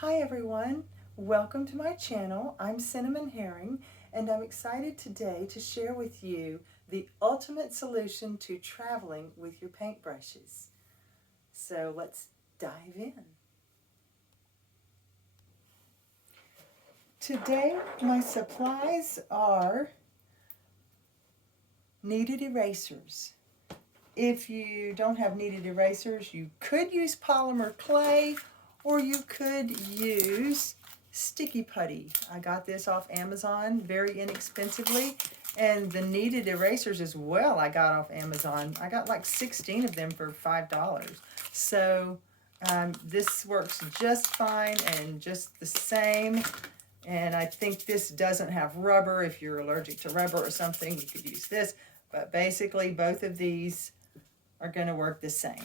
Hi everyone, welcome to my channel. I'm Cinnamon Herring and I'm excited today to share with you the ultimate solution to traveling with your paintbrushes. So let's dive in. Today my supplies are kneaded erasers. If you don't have kneaded erasers, you could use polymer clay or you could use sticky putty. I got this off Amazon very inexpensively, and the kneaded erasers as well I got off Amazon. I got like 16 of them for $5. So this works just fine and just the same. And I think this doesn't have rubber. If you're allergic to rubber or something, you could use this. But basically both of these are going to work the same.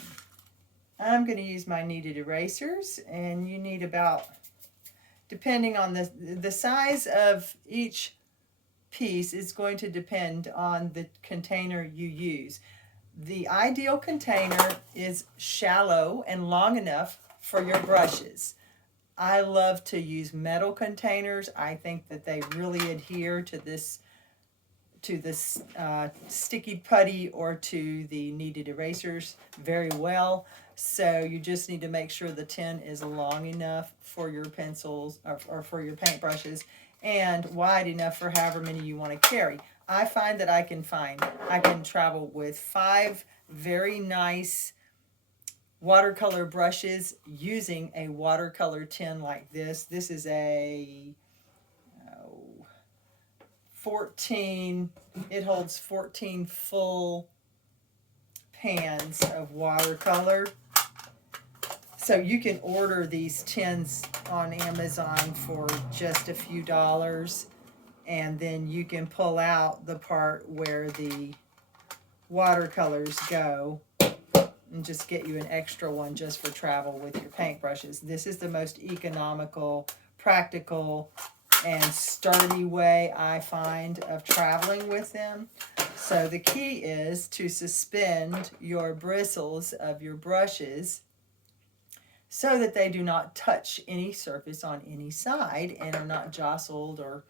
I'm going to use my kneaded erasers, and you need about, depending on the size of each piece is going to depend on the container you use. The ideal container is shallow and long enough for your brushes. I love to use metal containers. I think that they really adhere to this sticky putty or to the kneaded erasers very well. So you just need to make sure the tin is long enough for your pencils or for your paintbrushes and wide enough for however many you want to carry. I find that I can travel with 5 very nice watercolor brushes using a watercolor tin like this. This is a 14, it holds 14 full pans of watercolor. So you can order these tins on Amazon for just a few dollars, and then you can pull out the part where the watercolors go and just get you an extra one just for travel with your paintbrushes. This is the most economical, practical, and sturdy way I find of traveling with them. So the key is to suspend your bristles of your brushes so that they do not touch any surface on any side and are not jostled or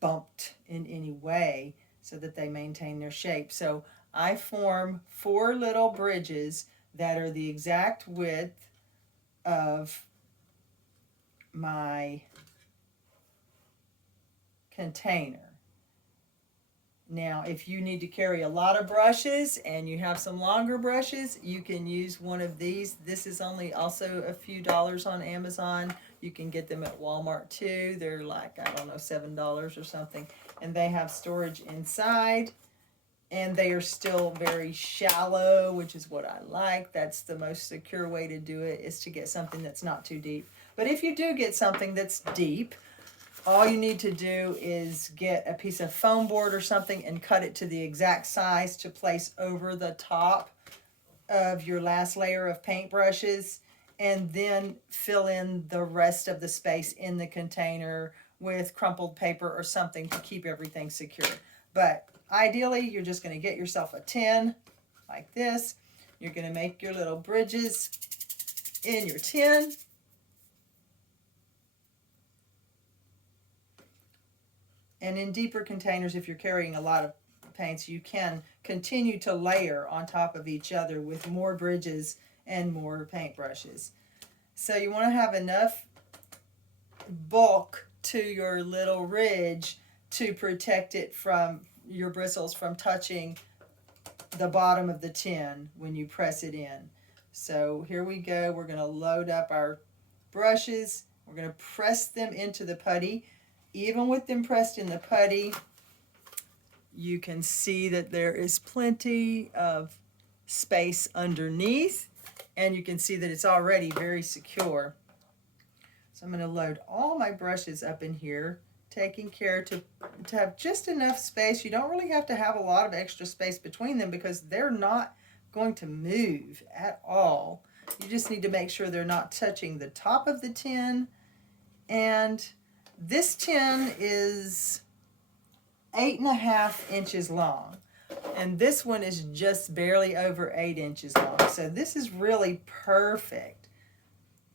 bumped in any way, so that they maintain their shape. So I form 4 little bridges that are the exact width of my container. Now, if you need to carry a lot of brushes and you have some longer brushes, you can use one of these. This is only also a few dollars on Amazon. You can get them at Walmart too. They're like, I don't know, $7 or something. And they have storage inside. And they are still very shallow, which is what I like. That's the most secure way to do it, is to get something that's not too deep. But if you do get something that's deep, all you need to do is get a piece of foam board or something and cut it to the exact size to place over the top of your last layer of paintbrushes, and then fill in the rest of the space in the container with crumpled paper or something to keep everything secure. But ideally, you're just going to get yourself a tin like this. You're going to make your little bridges in your tin. And in deeper containers, if you're carrying a lot of paints, you can continue to layer on top of each other with more bridges and more paintbrushes. So you want to have enough bulk to your little ridge to protect it from your bristles from touching the bottom of the tin when you press it in. So here we go. We're going to load up our brushes. We're going to press them into the putty. Even with them pressed in the putty, you can see that there is plenty of space underneath, and you can see that it's already very secure. So I'm going to load all my brushes up in here, taking care to have just enough space. You don't really have to have a lot of extra space between them because they're not going to move at all. You just need to make sure they're not touching the top of the tin. And this tin is 8.5 inches long, and this one is just barely over 8 inches long. So this is really perfect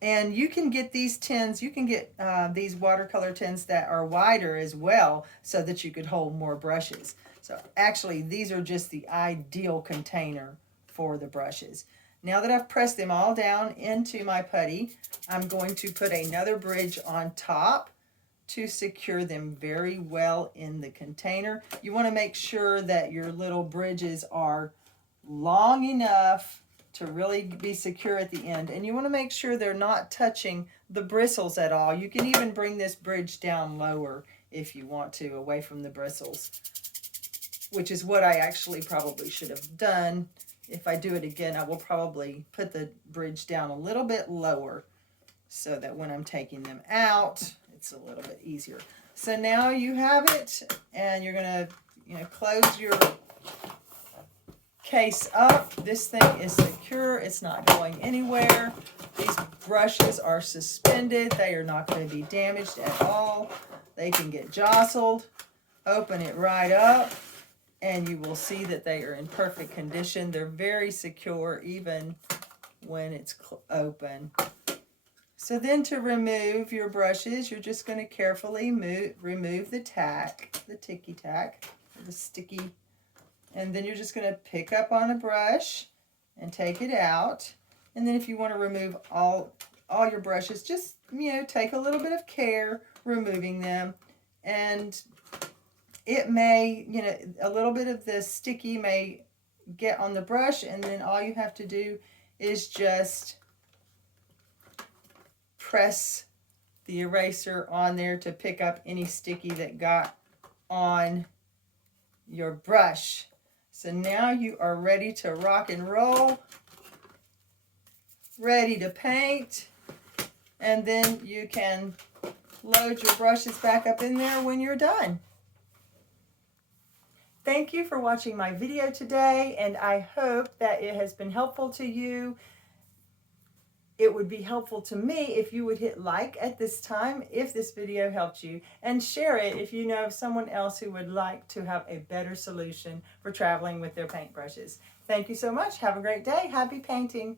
And you can get these tins, you can get these watercolor tins that are wider as well so that you could hold more brushes. So actually these are just the ideal container for the brushes. Now that I've pressed them all down into my putty, I'm going to put another bridge on top to secure them very well in the container. You want to make sure that your little bridges are long enough to really be secure at the end, and you want to make sure they're not touching the bristles at all. You can even bring this bridge down lower if you want to, away from the bristles, which is what I actually probably should have done. If I do it again, I will probably put the bridge down a little bit lower so that when I'm taking them out, it's a little bit easier. So now you have it, and you're gonna, close your case up. This thing is secure. It's not going anywhere. These brushes are suspended. They are not going to be damaged at all. They can get jostled. Open it right up, and you will see that they are in perfect condition. They're very secure even when it's open. So then to remove your brushes, you're just going to carefully remove the tack, the ticky tack, the sticky, and then you're just going to pick up on a brush and take it out. And then if you want to remove all your brushes, just, take a little bit of care removing them. And it may, a little bit of the sticky may get on the brush, and then all you have to do is just press the eraser on there to pick up any sticky that got on your brush. So now you are ready to rock and roll, ready to paint, and then you can load your brushes back up in there when you're done. Thank you for watching my video today, and I hope that it has been helpful to you. It would be helpful to me if you would hit like at this time if this video helped you, and share it if you know of someone else who would like to have a better solution for traveling with their paintbrushes. Thank you so much. Have a great day. Happy painting.